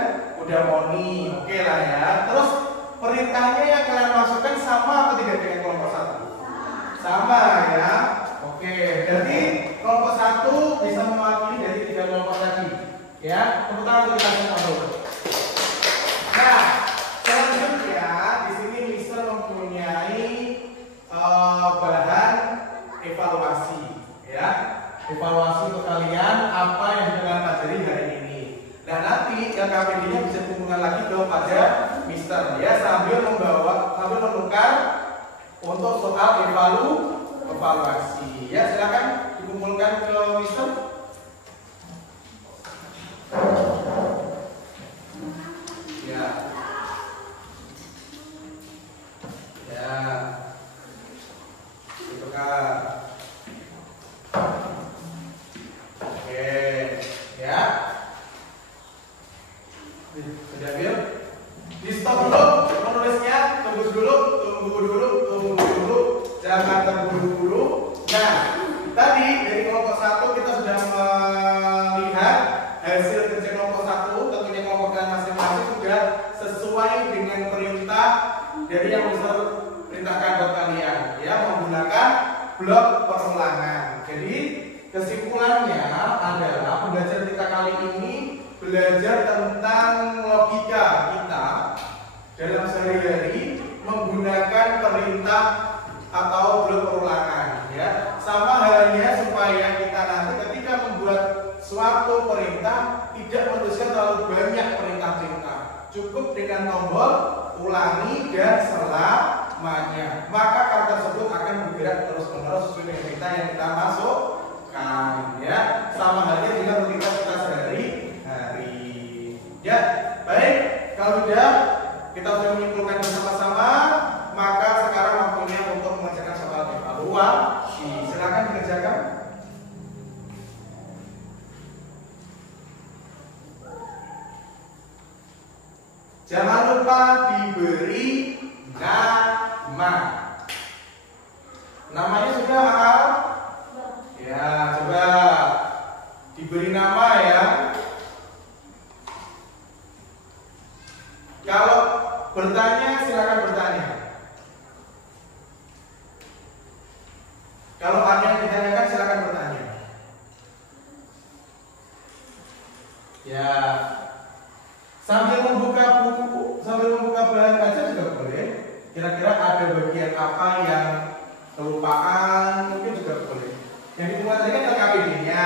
kuda poni. Oke lah ya. Terus perintahnya yang kalian masukkan sama atau tidak dengan kelompok 1? Sama ya. Oke, jadi kelompok 1 bisa mewakili dari 3 kelompok tadi. Ya, tepuk tangan untuk kita semua. Nah, selanjutnya di sini Mister mempunyai bahan evaluasi, ya. Evaluasi untuk kalian apa yang kalian pelajari hari ini. Dan nanti KKPD-nya bisa dikumpulkan lagi dong pada Mister, ya, sambil menukar untuk soal evaluasi. Ya, silakan dikumpulkan ke Mister. Ya. Ya. Itu kan. Oke, ya. Sudah Bil? Di stop dulu menulisnya, tunggu dulu. Jangan terburu-buru. Nah, tadi dari kelompok 1 kita sudah melihat hasil kerja kelompok 1. Tentunya kelompok kalian masing-masing sudah sesuai dengan perintah dari yang bisa perintahkan buat kalian, ya, menggunakan blok perulangan. Jadi kesimpulannya adalah pembelajaran kita kali ini belajar tentang logika kita dalam sehari-hari menggunakan perintah atau blok perulangan, ya. Sama halnya supaya kita nanti ketika membuat suatu perintah tidak menuliskan terlalu banyak perintah-perintah. Cukup dengan tombol ulangi dan selamanya. Maka karakter tersebut akan bergerak terus-menerus sesuai dengan perintah yang kita masukkan, ya. Sama halnya dengan rutinitas kita sehari-hari. Ya, baik. Kalau sudah kita sudah menyimpulkan bersama-sama, maka sekarang waktunya untuk mengerjakan soal evaluasi. Silakan dikerjakan. Jangan lupa diberi nama. Namanya sudah hafal? Ya, coba diberi nama ya. Kalau bertanya silakan bertanya. Kalau ada yang ditanyakan silakan bertanya. Ya. Sambil membuka buku, sambil membuka bahan baca juga boleh. Kira-kira ada bagian apa yang kelupaan, mungkin juga boleh. Yang dimuat tadi kan LKPD-nya,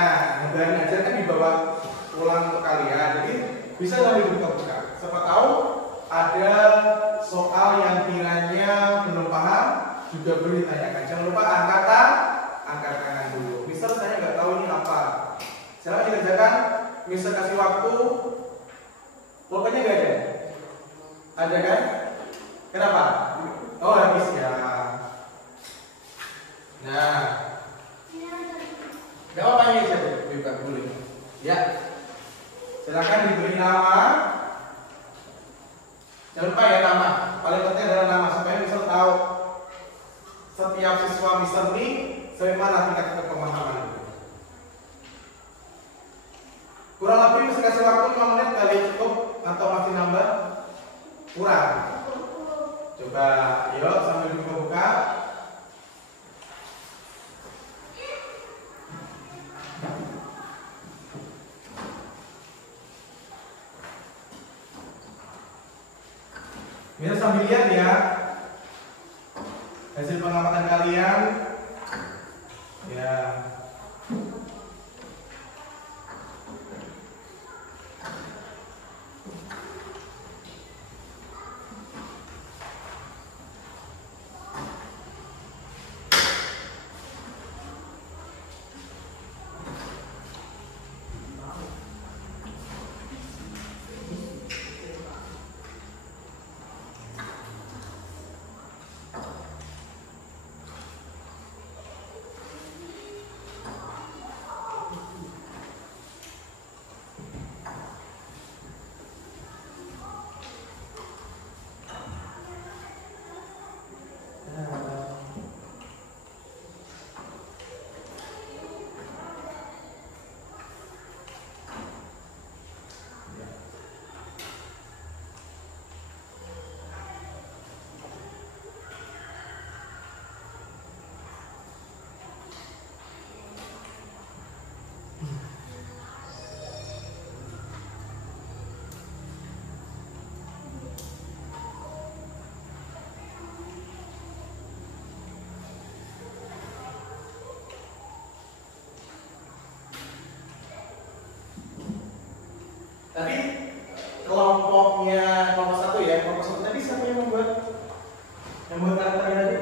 bahan ajar kan dibawa pulang untuk kalian. Jadi bisa sambil buka-buka. Siapa tahu ada soal yang kiranya belum paham, juga boleh ditanyakan. Jangan lupa angkat tangan dulu. Misal saya nggak tahu ini apa, silahkan dikerjakan. Misal kasih waktu. Pokoknya nggak ada. Ada kan? Kenapa? Oh habis ya. Nah, nggak apa-apa ini saja, buka boleh. Ya, silakan diberi nama. Jangan lupa ya nama. Paling penting adalah nama supaya misal tahu setiap siswa misal ini sampai mana tingkat kepemahaman. Kurang lebih bisa kasih waktu 5 menit kali cukup atau masih nambah? Kurang. Coba, yuk sambil dibuka-buka. Bisa sambil lihat ya hasil pengamatan kalian. Ya. Tadi kelompoknya kelompok 1 ya, kelompok 1 tadi siapa yang membuat karakternya tadi?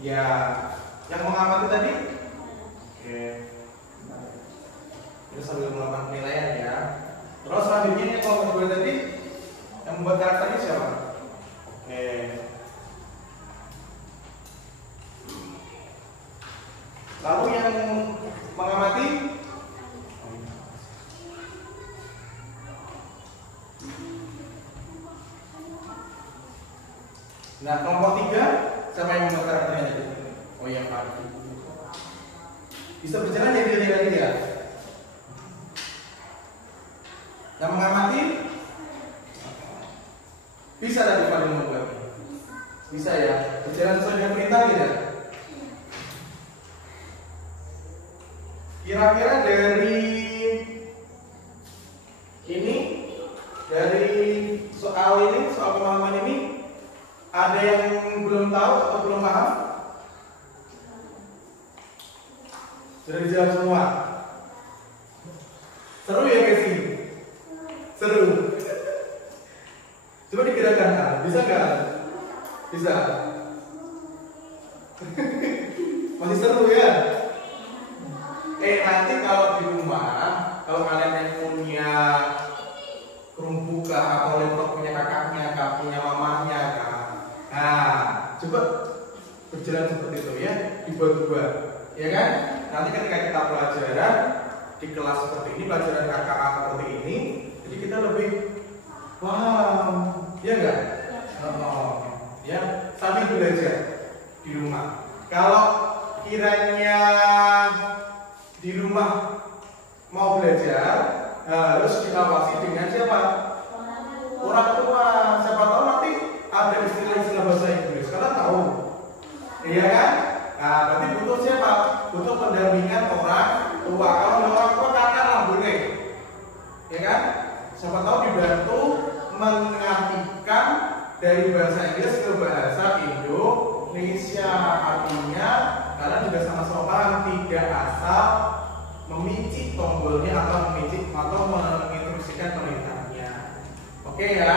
Ya, yang mengamati tadi? Oke. Kita sambil melakukan penilaian ya. Terus selanjutnya ini kelompok 2 tadi yang membuat karakternya siapa? Oke. Lalu yang mengamati? Nah, kelompok 3 siapa yang membuat karakternya tadi? Oh yang Pak. Bisa berjalan jadi lagi ya. Yang mengamati bisa tadi Pak membuat. Bisa ya. Berjalan sesuai dengan perintah tidak? Kira-kira dari ini, dari soal ini, soal pemahaman ini, ada yang belum tahu atau belum paham? Sudah dijawab semua. Seru ya guys ini? Seru. Coba dikirakan, bisa nggak? Bisa. Masih seru ya? Nanti kalau di rumah, kalau kalian yang punya Chromebook atau laptop punya kakaknya, punya mamahnya, nah, coba berjalan seperti itu ya, dibuat-buat, ya kan? Nanti ketika kita pelajaran di kelas seperti ini, pelajaran KKA seperti ini, jadi kita lebih Paham? Ya enggak? Oh, ya, sambil belajar di rumah. Kalau kiranya di rumah mau belajar, harus diawasi dengan siapa? Orang tua. Siapa tahu nanti ada istilah-istilah bahasa Inggris. Karena tahu, iya kan? Nah, berarti butuh siapa? Butuh pendampingan orang tua. Kalau orang tua kakak lah boleh, ya kan? Siapa tahu dibantu mengartikan dari bahasa Inggris ke bahasa Indonesia. Artinya kalian juga sama-sama paham, tidak asal memicik tombolnya atau memicik atau menginstruksikan perintahnya. Oke ya.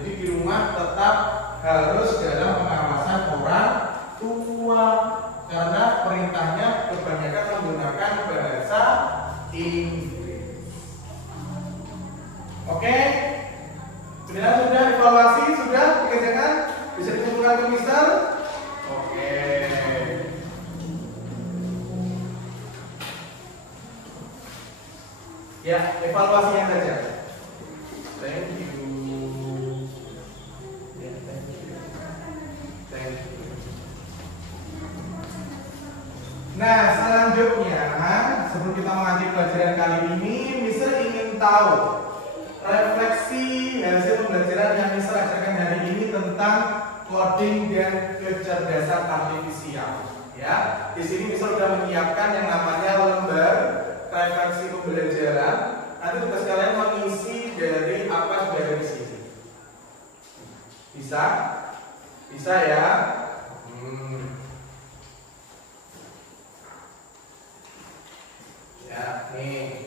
Jadi di rumah tetap harus dalam pengawasan orang tua karena perintahnya kebanyakan menggunakan bahasa Inggris. Oke? Sebenarnya sudah evaluasi, sudah pekerjaan bisa dikumpulkan ke Mister? Oke. Ya, evaluasinya saja. Thank you. Ya, thank you. Thank you. Nah, selanjutnya sebelum kita mengakhiri pelajaran kali ini, Mister ingin tahu refleksi hasil pembelajaran yang Mister ajarkan hari ini tentang coding dan kecerdasan artifisial. Ya, di sini Mister sudah menyiapkan yang namanya lembar refleksi pembelajaran. Nanti tugas kalian mengisi dari apa yang sudah ada di sini. Bisa? Bisa ya? Ya, nih.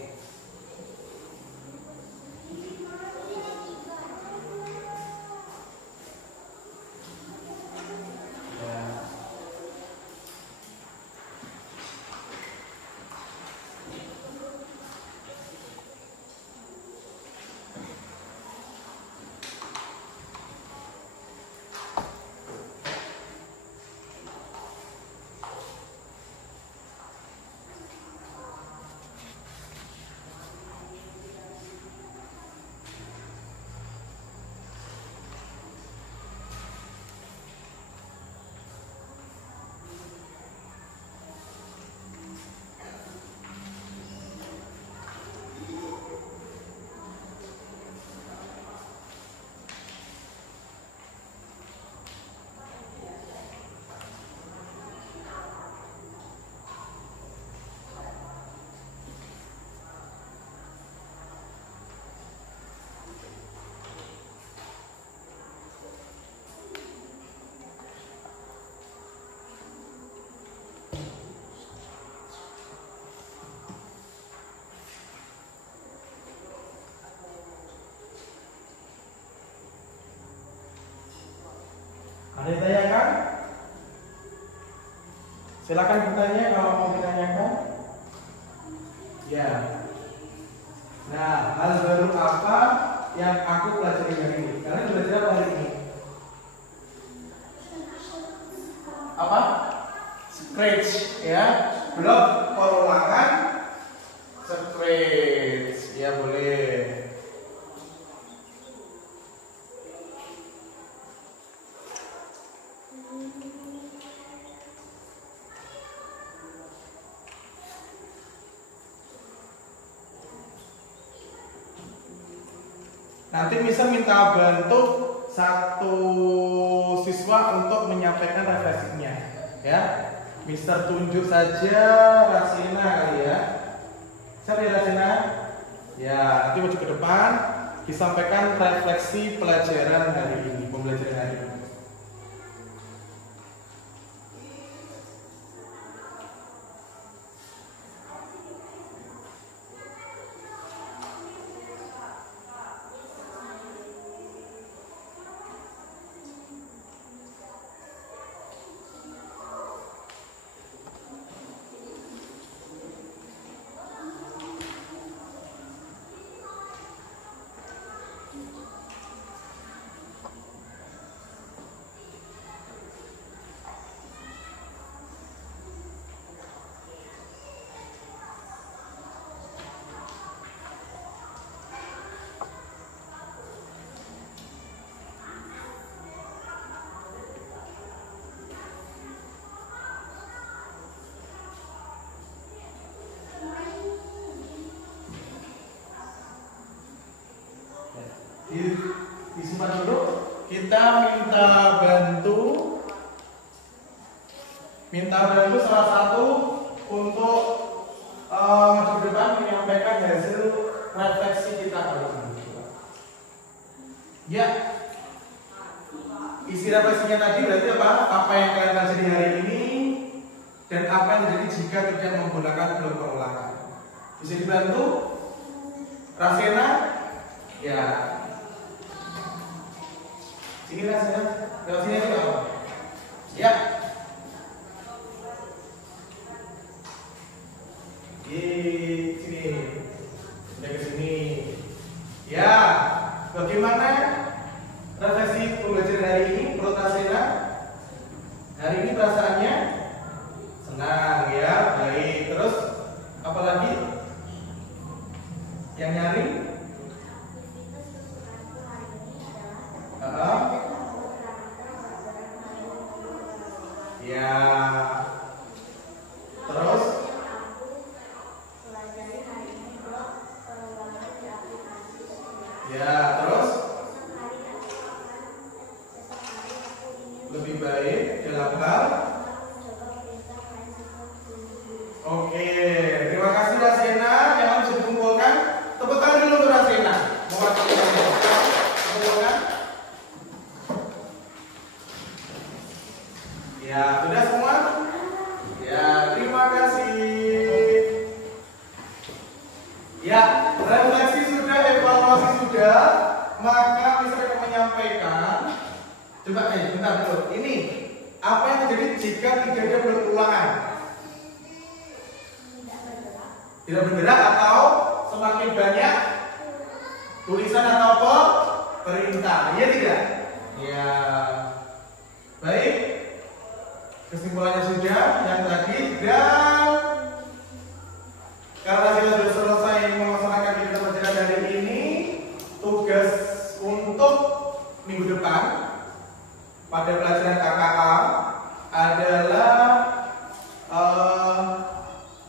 Ada yang tanyakan? Silakan bertanya kalau mau ditanyakan. Ya. Nah, hal baru apa yang aku pelajari hari ini? Kalian belajar apa hari ini? Apa? Scratch, ya. Blok perulangan scratch. Ya, boleh. Nanti Mister minta bantu satu siswa untuk menyampaikan refleksinya, ya. Mister tunjuk saja Rasina kali ya. Siapa ya Rasina? Ya, nanti maju ke depan disampaikan refleksi pelajaran hari ini, pembelajaran hari ini. kita minta bantu salah satu untuk maju depan menyampaikan hasil refleksi kita kali ini. Ya, isi refleksinya tadi berarti apa? Apa yang kalian pelajari hari ini dan apa yang terjadi jika tidak menggunakan blok pengulangan. Bisa dibantu? Rasena? Ya. Sini Rasena. Rasena itu apa? Ya. Sini. Udah ke sini. Ya. Bagaimana refleksi pembelajaran hari ini menurut Rasena? Hari ini perasaannya senang ya, baik. Terus apalagi yang nyari? Ya. Terus ya, terus lebih baik dalam hal. Oke, terima kasih Rasena. Yang bisa dikumpulkan, tepuk tangan dulu untuk Rasena. Kumpulkan. Ya, sudah semua? Ya, terima kasih. Ya, refleksi sudah, evaluasi sudah, maka bisa menyampaikan. Coba bentar dulu. Ini apa yang terjadi jika tidak ada berulangan? Tidak bergerak atau semakin banyak tulisan atau perintah? Iya tidak? Ya. Baik. Kesimpulannya sudah yang tadi, dan karena kita sudah selesai melaksanakan kegiatan pelajaran hari ini, tugas untuk minggu depan pada pelajaran KKA adalah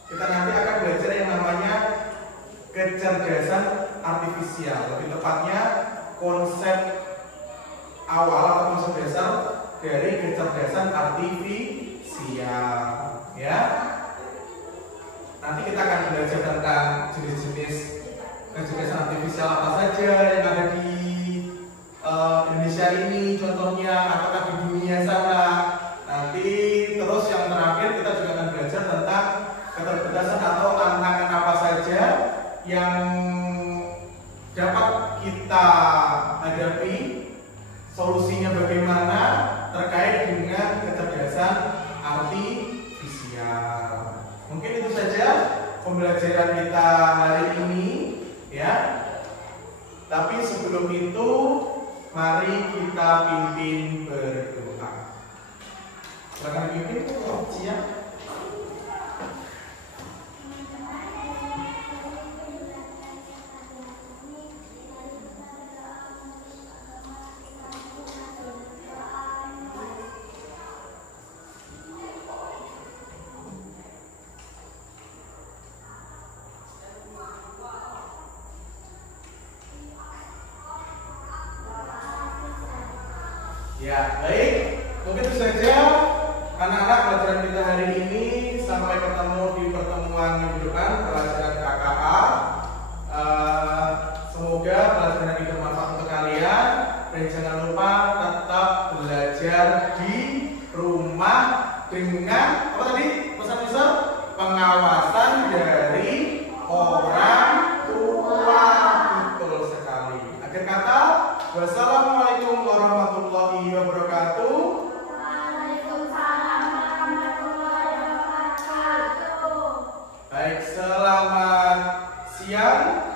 kita nanti akan belajar yang namanya kecerdasan artifisial, lebih tepatnya konsep awal atau konsep dasar dari kecerdasan artifisial, ya. Nanti kita akan belajar tentang jenis-jenis kecerdasan artifisial apa saja yang ada di Indonesia ini, contohnya, apakah di dunia sana. Nanti terus yang terakhir kita juga akan belajar tentang keterbatasan atau tantangan apa saja yang dapat kita hadapi, solusinya bagaimana terkait dengan kecerdasan artifisial. Mungkin itu saja pembelajaran kita hari ini, ya. Tapi sebelum itu, mari kita pimpin berdoa. Silakan pimpin, siap. Ya, baik. Mungkin itu saja anak-anak pelajaran kita hari ini. Sampai ketemu di pertemuan minggu depan pelajaran KKA. Semoga pelajaran ini bermanfaat untuk kalian, dan jangan lupa tetap belajar di rumah dengan apa tadi pesan-pesan pengawasan dari orang tua. Betul sekali. Akhir kata, wassalamualaikum warahmatullahi wabarakatuh. Waalaikumsalam warahmatullahi wabarakatuh. Baik, selamat siang.